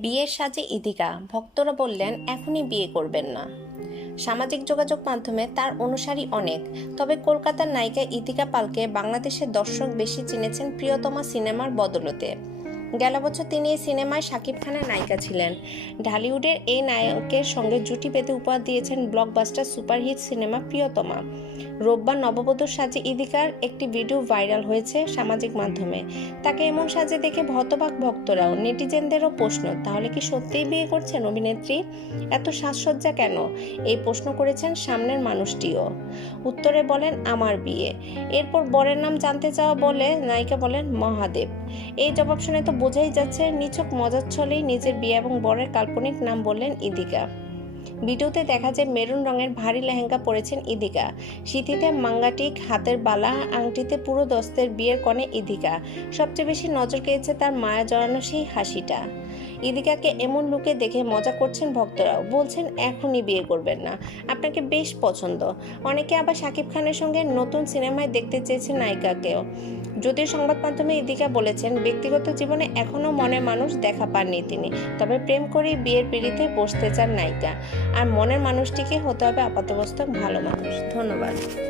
বিয়ের সাজে ইদিকা ভক্তরা বললেন, এখনই বিয়ে করবেন না। সামাজিক যোগাযোগ মাধ্যমে তার অনুসারী অনেক, তবে কলকাতার নায়িকা ইদিকা পালকে বাংলাদেশের দর্শক বেশি চিনেছেন প্রিয়তমা সিনেমার বদলতে। গেল বছর তিনি এই সিনেমায় শাকিব খানের নায়িকা ছিলেন। ঢালিউডের এই নায়কের সঙ্গে জুটি পেতে উপহার দিয়েছেন ব্লকবাস্টার সুপারহিট সিনেমা প্রিয়তমা। রোববার নববধূর সাজে ইদিকার একটি ভিডিও ভাইরাল হয়েছে সামাজিক মাধ্যমে। তাকে এমন সাজে দেখে ভতবাক ভক্তরাও। নেটিজেনদেরও প্রশ্ন, তাহলে কি সত্যিই বিয়ে করছেন অভিনেত্রী? এত সাজসজ্জা কেন? এই প্রশ্ন করেছেন সামনের মানুষটিও। উত্তরে বলেন, আমার বিয়ে। এরপর বরের নাম জানতে চাওয়া বলে নায়িকা বলেন, মহাদেব। এই জবাব শুনে তো বোঝাই যাচ্ছে নিছক মজার ছলেই নিজের বিয়ে এবং বরের কাল্পনিক নাম বললেন ইদিকা। ভিডিওতে দেখা যায় মেরুন রঙের ভারী লেহেঙ্গা পরেছেন ইদিকা। সিথিতে মাঙ্গাটিক হাতের বালা, আংটিতে পুরো দস্তের বিয়ের কনে ইদিকা। সবচেয়ে বেশি নজর কেয়েছে তার মায়া জড়ানো সেই হাসিটা। ইদিকাকে এমন লুকে দেখে মজা করছেন ভক্তরাও। বলছেন, এখনই বিয়ে করবেন না। আপনাকে বেশ পছন্দ। অনেকে আবার শাকিব খানের সঙ্গে নতুন সিনেমায় দেখতে চেয়েছেন নায়িকাকেও। যদিও সংবাদ মাধ্যমে ইদিকা বলেছেন, ব্যক্তিগত জীবনে এখনও মনের মানুষ দেখা পাননি তিনি। তবে প্রেম করেই বিয়ের পিড়িতে বসতে চান নায়িকা। আর মনের মানুষটিকে হতে হবে আপাতবস্তক ভালো মানুষ। ধন্যবাদ।